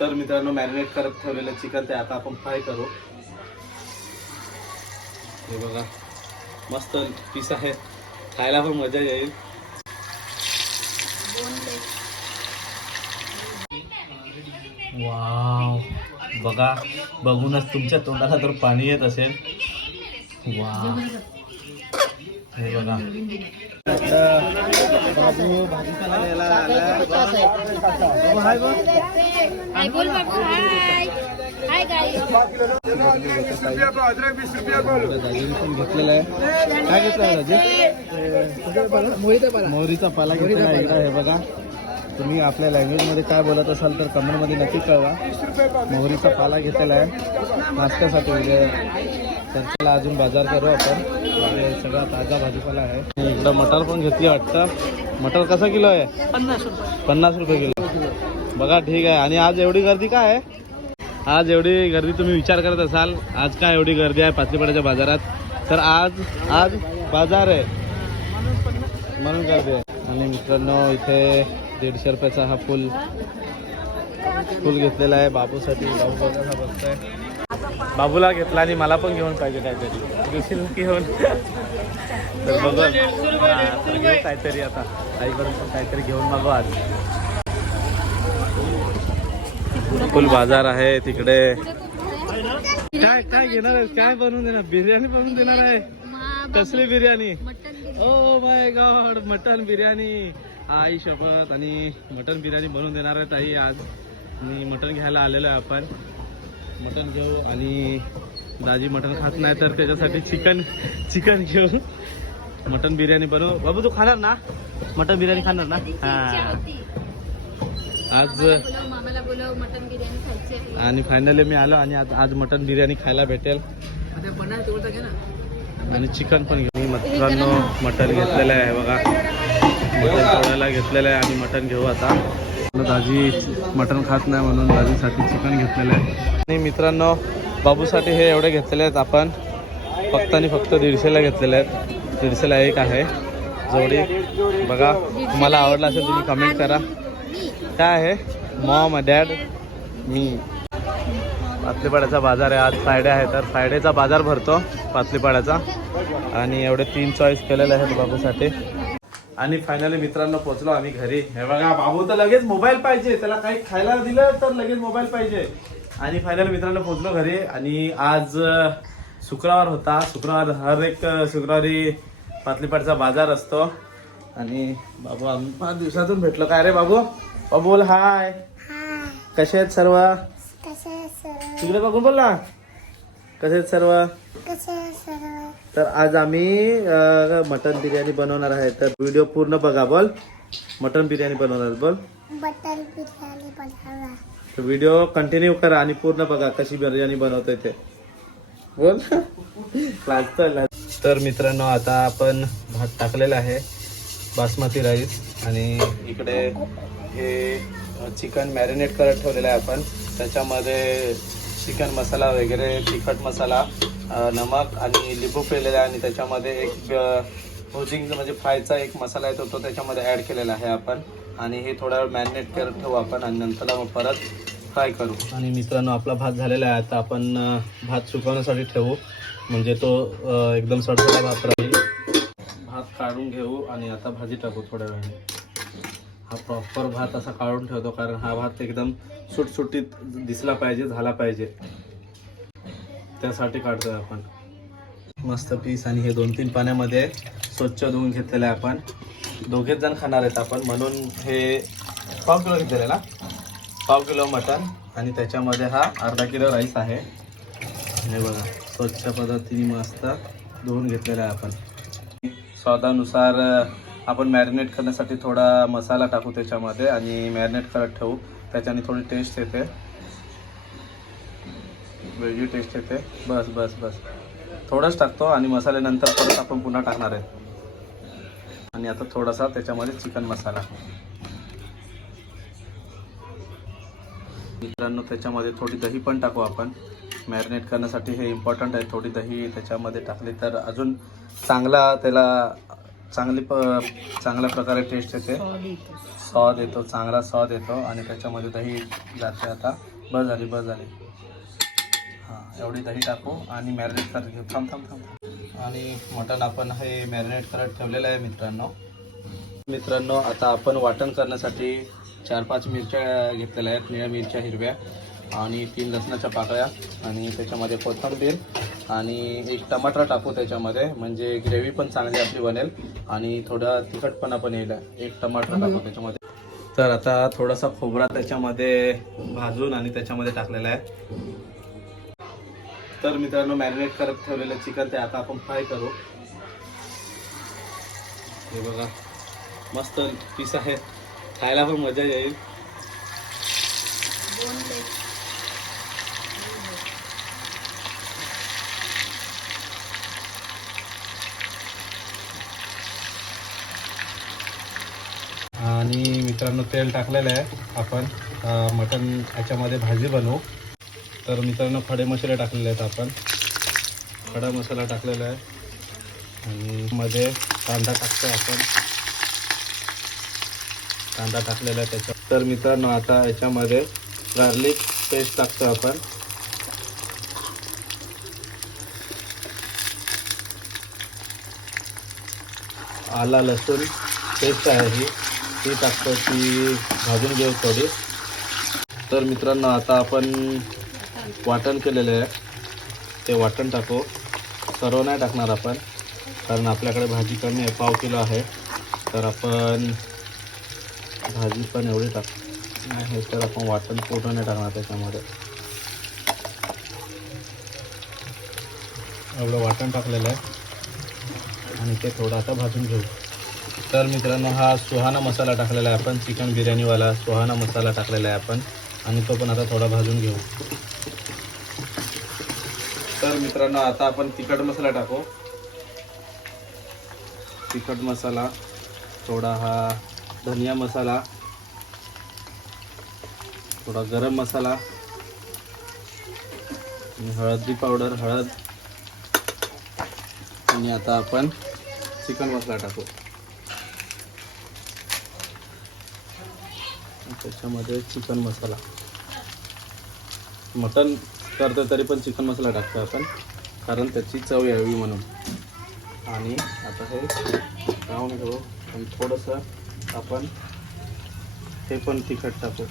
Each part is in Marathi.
तर मित्रांनो मॅरिनेट करत ठेवलेलं चिकन ते आता आपण फ्राय करू. हे बघा मस्त पीस आहे. खायला पण मजा येईल. वाव. बघा बघूनच तुमच्या तोंडाला तर पाणी येत असेल. वा हे बघा. घेतलेला आहे काय घेतलं मोहरीचा पाला घेतलेला आहे हे बघा. तुम्ही आपल्या लँग्वेजमध्ये काय बोलत असाल तर कमेंटमध्ये नक्की कळवा. मोहरीचा पाला घेतलेला आहे. नाश्त्यासाठी वगैरे तर त्याला अजून बाजार करू आपण. सगळा ताजा भाजीपाला आहे. इकडं मटर पण घेतली वाटतं. मटर कसं किलो आहे? पन्नास रुपये. पन्नास रुपये किलो. बघा ठीक आहे. आणि आज एवढी गर्दी काय आहे? आज एवढी गर्दी तुम्ही विचार करत असाल. आज काय एवढी गर्दी आहे पाचलीपाड्याच्या बाजारात? तर आज आज बाजार आहे. म्हणून गर्दी आहे. आणि मित्रांनो इथे दीडशे रुपयाचा हा फुल फुल घेतलेला आहे. बाबूसाठी बाबू बघा हा बघताय बाबूला घेतला आणि मला पण घेऊन पाहिजे काहीतरी. घेऊन तर बघू. तर घेऊ काहीतरी आता. आईकडून पण काहीतरी घेऊन मागू आज. फुल बाजार आहे तिकडे. काय काय घेणार आहे काय बनवून देणार? बिर्याणी बनवून देणार आहे. कसली biryani? Oh my god mutton biryani. आई शपथ आणि मटन बिर्याणी बनवून देणार आहे ताई आज. आणि मटन घ्यायला आलेलो आहे आपण. मटन घेऊ आणि दाजी मटन खात नाही तर त्याच्यासाठी चिकन चिकन घेऊ. मटन बिर्याणी बनवू. बाबू तू खाणार ना? मटन बिर्याणी खाणार ना? हा. आज बोलव मामाला बोलव मटन बिर्याणी खायची आहे. आणि फायनली मी आलो आणि आज आज मटन बिर्याणी खायला भेटेल. आणि चिकन पण घेऊ. मी मित्रांनो मटन घेतलेलं आहे बघा. मटन सोडायला घेतलेलं आहे आणि मटन घेऊ आता. दाजी मटन खात नाही म्हणून दाजीसाठी चिकन घेतलेलं आहे. आणि मित्रांनो बाबूसाठी हे एवढे घेतलेले आहेत आपण. फक्त आणि फक्त दीडशेला घेतलेल्या आहेत. दीडशेला एक आहे. जोडी. बघा तुम्हाला आवडला असेल तुम्ही कमेंट करा. काय आहे? मॉम डॅड मी. पातलीपाड्याचा बाजार आहे. आज फ्रायडे आहे तर फ्रायडेचा बाजार भरतो पातलीपाड्याचा. आणि एवढे तीन चॉईस केलेले आहेत बाबूसाठी. आणि फायनली मित्रांनो पोचलो आम्ही घरी. हे बघा बाबू तर लगेच मोबाईल पाहिजे. त्याला काही खायला दिलं तर लगेच मोबाईल पाहिजे. आणि फायनली मित्रांनो पोहोचलो घरी. आणि आज शुक्रवार होता. शुक्रवार हर एक शुक्रवारी पातलीपाडचा बाजार असतो. आणि बाबू आम्ही पाच दिवसातून भेटलो. काय रे बाबू? बाबू बोल हाय कसे आहेत सर्व? तिकडे बघून बोल ना. कसे आहेत सर्व? तर आज आम्ही मटन बिर्याणी बनवणार आहे. तर व्हिडिओ पूर्ण बघा बोल. मटन बिर्याणी बनवणार बोल. बटर बिर्याणी बनवणार. तर व्हिडिओ कंटिन्यू करा आणि पूर्ण बघा कशी बिर्याणी बनवतोय ते. बोल. तर मित्रांनो आता आपण भात टाकलेला आहे बासमती राईस. आणि इकडे हे चिकन मॅरिनेट करत ठेवलेलं आहे आपण. त्याच्यामध्ये चिकन मसाला वगैरे तिखट मसाला नमक आणि लिंबू पिळलेला आहे. आणि त्याच्यामध्ये एक भुजिंग म्हणजे फ्रायचा एक मसाला येतो तो त्याच्यामध्ये ॲड केलेला आहे आपण. आणि हे थोडा वेळ मॅरिनेट करत ठेवू आपण. आणि नंतर मग परत काय करू? आणि मित्रांनो आपला भात झालेला आहे. आता आपण भात सुकवण्यासाठी ठेवू. म्हणजे तो एकदम सडसडा भात राहील. भात काढून घेऊ आणि आता भाजी टाकू थोड्या वेळाने. हा प्रॉपर भात असा काढून ठेवतो कारण हा भात एकदम सुटसुटीत दिसला पाहिजे झाला पाहिजे. त्यासाठी काढतोय आपण. मस्त पीस आणि हे दोन तीन पाण्यामध्ये स्वच्छ धुवून घेतलेलं आहे आपण. दोघेच जण खाणार आहेत आपण. म्हणून हे पाव किलो घेतलेलं. ना पाव किलो मटन आणि त्याच्यामध्ये हा अर्धा किलो राईस आहे. हे बघा स्वच्छ पद्धतीने मस्त धुवून घेतलेला आहे आपण. स्वादानुसार आपण मॅरिनेट करण्यासाठी थोडा मसाला टाकू त्याच्यामध्ये आणि मॅरिनेट करत ठेवू. त्याच्याने थोडी टेस्ट येते. वेगळी टेस्ट येते. बस बस बस. थोडंच टाकतो आणि मसाल्यानंतर परत आपण पुन्हा टाकणार आहे. आणि आता थोडासा त्याच्यामध्ये चिकन मसाला. मित्रांनो त्याच्यामध्ये थोडी दही पण टाकू आपण. मॅरिनेट करण्यासाठी हे इम्पॉर्टंट आहे. थोडी दही त्याच्यामध्ये टाकली तर अजून चांगला त्याला चांगली प चांगल्या प्रकारे टेस्ट येते. स्वाद येतो चांगला स्वाद येतो आणि त्याच्यामध्ये दही जाते आता. बस झाली बस झाली. हां एवढी दही टाकू आणि मॅरिनेट करत घेऊ. थांब थांब थांब. आणि मटण आपण हे मॅरिनेट करत ठेवलेलं आहे मित्रांनो. मित्रांनो आता आपण वाटण करण्यासाठी चार पाच मिरच्या घेतलेल्या आहेत निळ्या मिरच्या हिरव्या आणि तीन लसणाच्या पाकळ्या आणि त्याच्यामध्ये कोथिंबीर आणि एक टमाटर टाकू त्याच्यामध्ये म्हणजे ग्रेव्ही पण चांगली आपली बनेल आणि थोडा तिखटपणा पण येईल. एक टमाटर टाकू त्याच्यामध्ये. तर आता थोडासा खोबरा त्याच्यामध्ये भाजून आणि त्याच्यामध्ये टाकलेला आहे. तर मित्रांनो मॅरिनेट करत ठेवलेलं चिकन ते आता आपण फ्राय करू. हे बघा. मस्त पीस आहे. खायला पण मजा येईल. आणि मित्रांनो तेल टाकलेलं आहे. आपण मटण ह्याच्यामध्ये भाजी बनवू. तर मित्रांनो खडे मसाले टाकलेले आहेत आपण. खडा मसाला टाकलेला आहे. आणि मध्ये कांदा टाकतो आपण. कांदा टाकलेला आहे त्याच्यात तर मित्रांनो आता याच्यामध्ये गार्लिक पेस्ट टाकतो आपण. आला लसूण पेस्ट आहे ही. ती टाकतो ती भाजून घेऊ थोडी. तर मित्रांनो आता आपण वाटण केलेलं आहे. ते वाटण टाकू. सर्व नाही टाकणार आपण कारण आपल्याकडे भाजी कमी आहे पाव किलो आहे. तर आपण भाजी पण एवढी टाक नाही तर आपण वाटण पूर्ण नाही टाकणार त्याच्यामध्ये. एवढं वाटण टाकलेलं आहे. आणि ते थोडं आता भाजून घेऊ. तर मित्रांनो हा सुहाना मसाला टाकलेला आहे आपण चिकन बिर्याणीवाला सुहाना मसाला टाकलेला आहे आपण. आणि तो पण आता थोडा भाजून घेऊ. तर मित्रांनो आता आपण तिखट मसाला टाकू. तिखट मसाला थोडा हा धनिया मसाला थोडा गरम मसाला हळदी पावडर हळद आणि आता आपण चिकन मसाला टाकू. त्याच्यामध्ये चिकन मसाला. मटन करतो तरी पण चिकन मसाला टाकतो आपण कारण त्याची चव यावी म्हणून. आणि आता हे राहून घेऊ आणि थोडंसं आपण हे पण तिखट टाकू.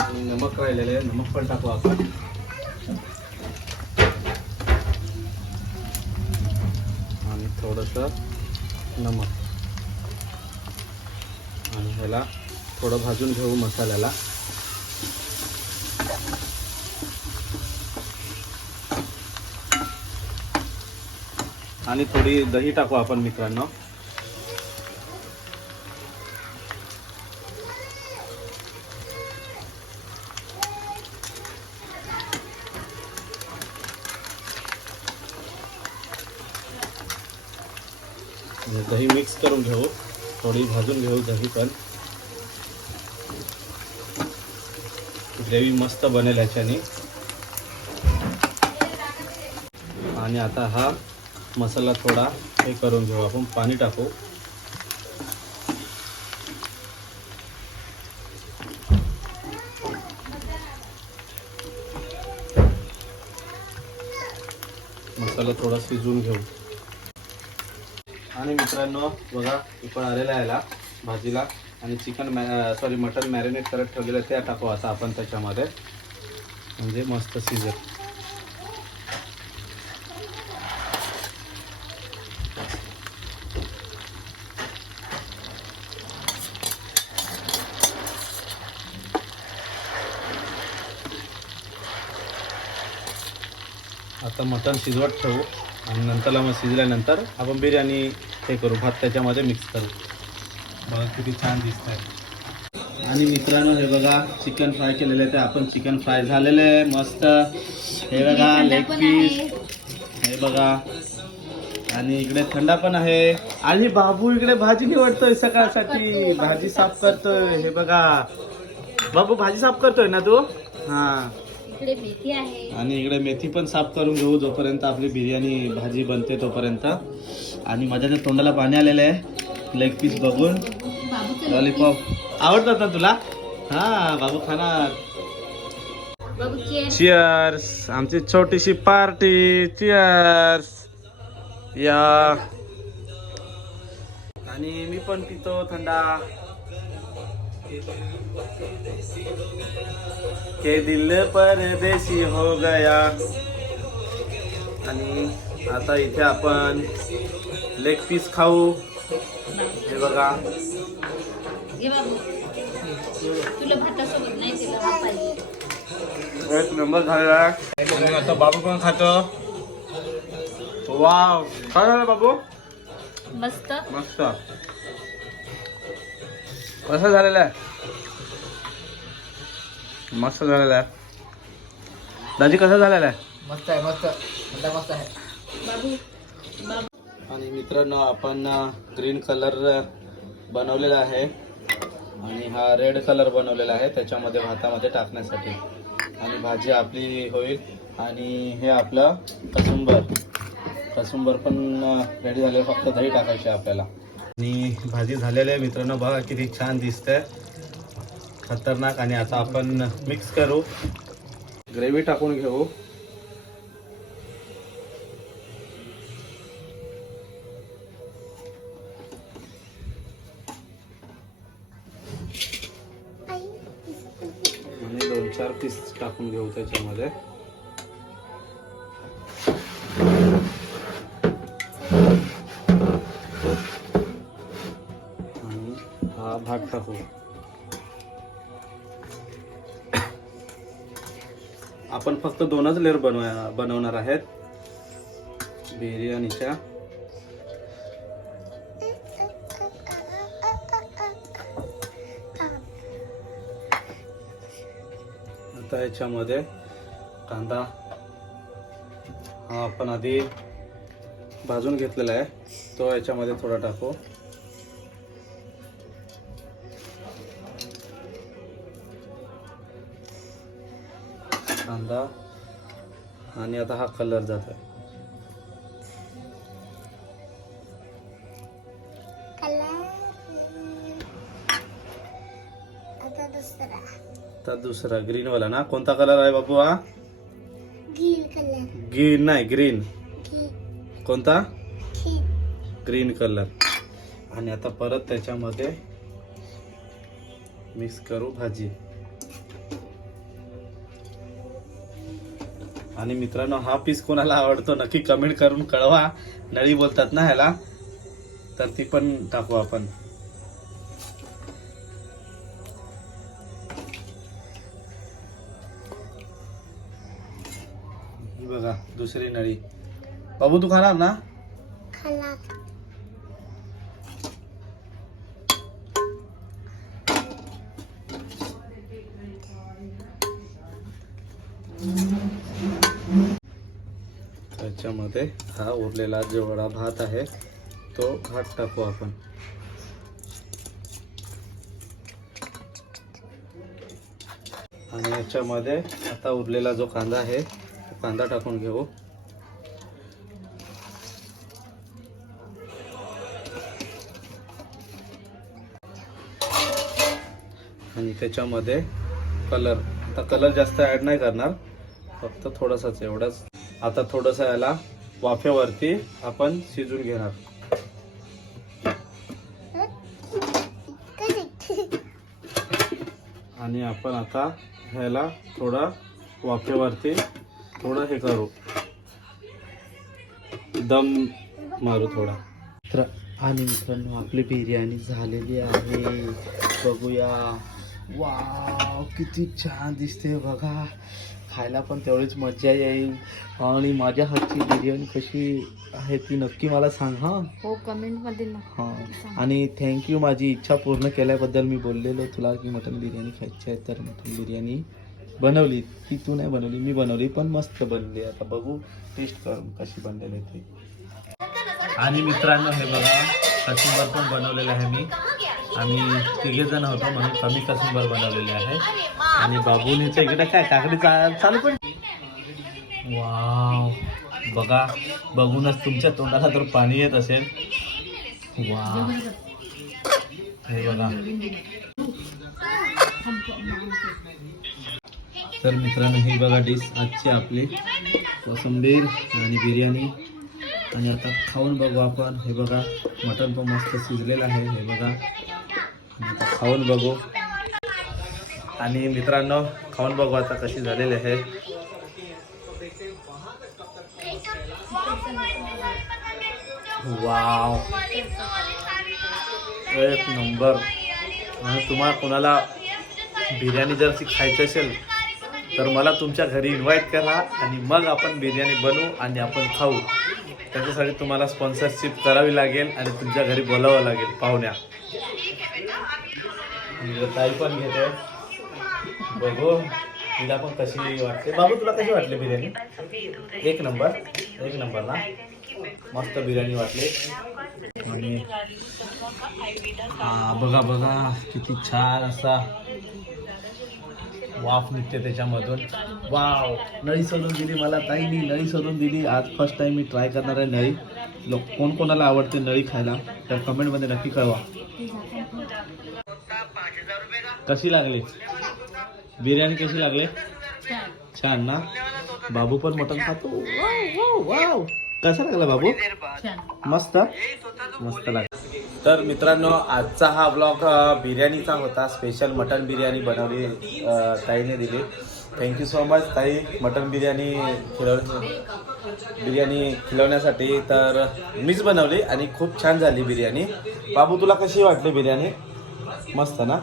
आणि नमक राहिलेलं आहे नमक पण टाकू आपण. आणि थोडंसं नमक. आणि ह्याला थोडं भाजून घेऊ मसाल्याला. आणि थोडी दही टाकू आपण मित्रांनो. दही मिक्स करून घेऊ. थोडी भाजून घेऊ दही पण. ग्रेव्ही मस्त बनेल ह्याच्याने. आणि आता हा मसाला थोडा हे करून घेऊ. आपण पाणी टाकू. मसाला थोडा शिजवून घेऊ. आणि मित्रांनो बघा उकळ आलेला आहे भाजीला. आणि चिकन मॅ सॉरी मटन मॅरिनेट करत ठेवलेलं ते टाकू आता आपण त्याच्यामध्ये. म्हणजे मस्त शिजेल आता मटण शिजवत ठेवू. आणि नंतरला मग शिजल्यानंतर आपण बिर्याणी हे करू. भात त्याच्यामध्ये मिक्स करू. बघा किती छान दिसत आहे आणि मित्रांनो हे बघा चिकन फ्राय केलेलं आहे. ते आपण चिकन फ्राय झालेलं आहे. मस्त. हे बघा लेग पीस हे बघा. आणि इकडे थंडा पण आहे. आणि बाबू इकडे भाजी निवडतोय सकाळसाठी. भाजी साफ करतोय. हे बघा. बाबू भाजी साफ करतोय ना तू? हा. इकडे मेथी आहे. आणि इकडे मेथी पण साफ करून घेऊ जोपर्यंत आपली बिर्याणी भाजी बनते तोपर्यंत. आणि माझ्या त्या तोंडाला पाणी आलेलं आहे. लेग पीस बघून. लॉलीपॉप आवडतात ना तुला? हा बाबू खाणार. चिअर्स आमची छोटीशी पार्टी चिअर्स या. आणि मी पण पितो थंडा. के दिल परदेशी हो गया। आणि आता इथे आपण लेग पीस खाऊ. हे बघा. एक नंबर झालेला. आणि आता बाबू पण खातो. वाव. काय झालं बाबू? मस्त. मस्त. कसं झालेलं आहे? मस्त झालेलं आहे. दाजी कसं झालेलं आहे? मस्त आहे मस्त. मस्त आहे. बाबू बाबू. आणि मित्रांनो आपण ग्रीन कलर बनवलेला आहे. आणि हा रेड कलर बनवलेला आहे त्याच्यामध्ये भातामध्ये टाकण्यासाठी. आणि भाजी आपली होईल. आणि हे आपलं कसुंबर. कसुंबर पण रेडी झाले फक्त दही टाकायचे आपल्याला. आणि भाजी झालेली आहे मित्रांनो बघा किती छान दिसतंय. खतरनाक आणि आता आपण मिक्स करू. ग्रेव्ही टाकून घेऊ. आणि दोन चार पीस टाकून घेऊ त्याच्यामध्ये. आणि हा भात टाकू. फक्त दोनच लेअर बनव बनवणार आहेत. बिर्याणीच्या. आता याच्यामध्ये कांदा हा आपण आधी भाजून घेतलेला आहे. तो याच्यामध्ये थोडा टाकू. कांदा आणि आता हा कलर जात आहे आता दुसरा. ग्रीन वाला ना? कोणता कलर आहे बाबू हा? ग्रीन नाही ग्रीन. कोणता? Green colour. आणि आता परत त्याच्यामध्ये मिक्स करू भाजी. आणि मित्रांनो हा पीस कोणाला आवडतो नक्की कमेंट करून कळवा. नळी बोलतात ना ह्याला. तर ती पण टाकू आपण. बघा दुसरी नळी. बाबू तू खाणार ना? त्याच्यामध्ये हा उरलेला जेवढा भात आहे तो भात टाकू आपण. आणि याच्यामध्ये आता उरलेला जो कांदा आहे तो कांदा टाकून घेऊ. आणि त्याच्यामध्ये कलर आता कलर जास्त ॲड नाही करणार फक्त थोडंसंच एवढंच. आता थोडंसं याला वाफेवरती आपण शिजून घेणार. आणि आपण आता ह्याला थोडा वाफेवरती थोडं हे करू. दम मारू थोडा. तर आणि मित्रांनो आपली बिर्याणी झालेली आहे. बघूया. वाव किती छान दिसते बघा. खायला पण तेवढीच मजा येईल. आणि माझ्या हातची बिर्याणी कशी आहे ती नक्की मला सांग हा? हो कमेंटमध्ये ना हा आणि थँक्यू माझी इच्छा पूर्ण केल्याबद्दल मी बोललेलो तुला की मटन बिर्याणी खायची आहे तर मटन बिर्याणी बनवली. ती तू नाही बनवली मी बनवली पण मस्त बनली. आता बघू टेस्ट करून कशी बनलेली ती. आणि मित्रांनो हे बघा कचुंबर पण बनवलेलं आहे मी. आम्ही तिघे जण होतो म्हणून कमी कसूनभर बनवलेले आहे. आणि बाबूनीचं इकडे काय काकडी चालू पण? वाव. बघा बघूनच तुमच्या तोंडाला तर पाणी येत असेल. वाव. हे बघा. तर मित्रांनो ही बघा डिश आजची आपली. कोथिंबीर आणि बिर्याणी. आणि आता खाऊन बघू आपण. हे बघा मटण पण मस्त शिजलेलं आहे. हे बघा. खाऊन बघू. आणि मित्रांनो खाऊन बघू आता कशी झालेली आहे. वाव. एक नंबर. आणि तुम्हाला कोणाला बिर्याणी जर ती खायची असेल तर मला तुमच्या घरी इन्व्हाइट करा आणि मग आपण बिर्याणी बनवू आणि आपण खाऊ. त्याच्यासाठी तुम्हाला स्पॉन्सरशिप करावी लागेल आणि तुमच्या घरी बोलावं लागेल पाहुण्या. ताई पण घेते. बघू तिला पण कशी वाटते. बाबू तुला कशी वाटली बिर्याणी? एक नंबर एक नंबर ना? मस्त बिर्याणी वाटली. आणि बघा बघा किती छान असा वाफ निघते त्याच्यामधून. वाव नळी सोडून दिली मला ताईनी नळी सोडून दिली. आज फर्स्ट टाइम मी ट्राय करणार आहे नळी. लोक कोण कोणाला आवडते नळी खायला तर कमेंटमध्ये नक्की कळवा. कशी लागली? बिर्याणी कशी लागली? छान. ना? बाबू पण मटण खातो. Wow, wow, wow. कसा लागला बाबू? मस्त? मस्त लागला. तर मित्रांनो आजचा हा ब्लॉग बिर्याणीचा होता. स्पेशल मटन बिर्याणी बनवली ताईने दिली. थँक्यू सो मच ताई. मटन बिर्याणी खिलव बिर्याणी खिलवण्यासाठी तर मीच बनवली आणि खूप छान झाली बिर्याणी. बाबू तुला कशी वाटली बिर्याणी? मस्त ना?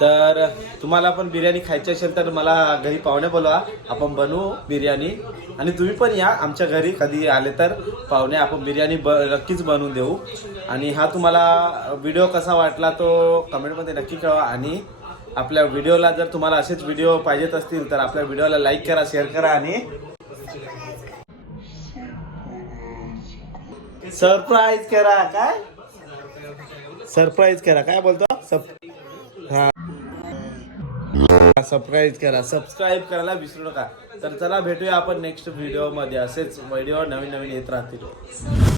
तर तुम्हाला पण बिर्याणी खायची असेल तर मला घरी पाहुणे बोलवा. आपण बनवू बिर्याणी. आणि तुम्ही पण या. आमच्या घरी कधी आले तर पाहुणे आपण बिर्याणी ब नक्कीच बनवून देऊ. आणि हा तुम्हाला व्हिडिओ कसा वाटला तो कमेंटमध्ये नक्की कळवा. आणि आपल्या व्हिडिओला जर तुम्हाला असेच व्हिडिओ पाहिजेत असतील तर आपल्या व्हिडिओला लाईक करा शेअर करा आणि सरप्राईज करा. काय? सरप्राईज करा. काय बोलतो? सप सबस्क्राईब करा सबस्क्राईब करायला विसरू नका. तर चला भेटूया आपण नेक्स्ट व्हिडिओमध्ये. असेच व्हिडिओ नवीन नवीन येत राहतील.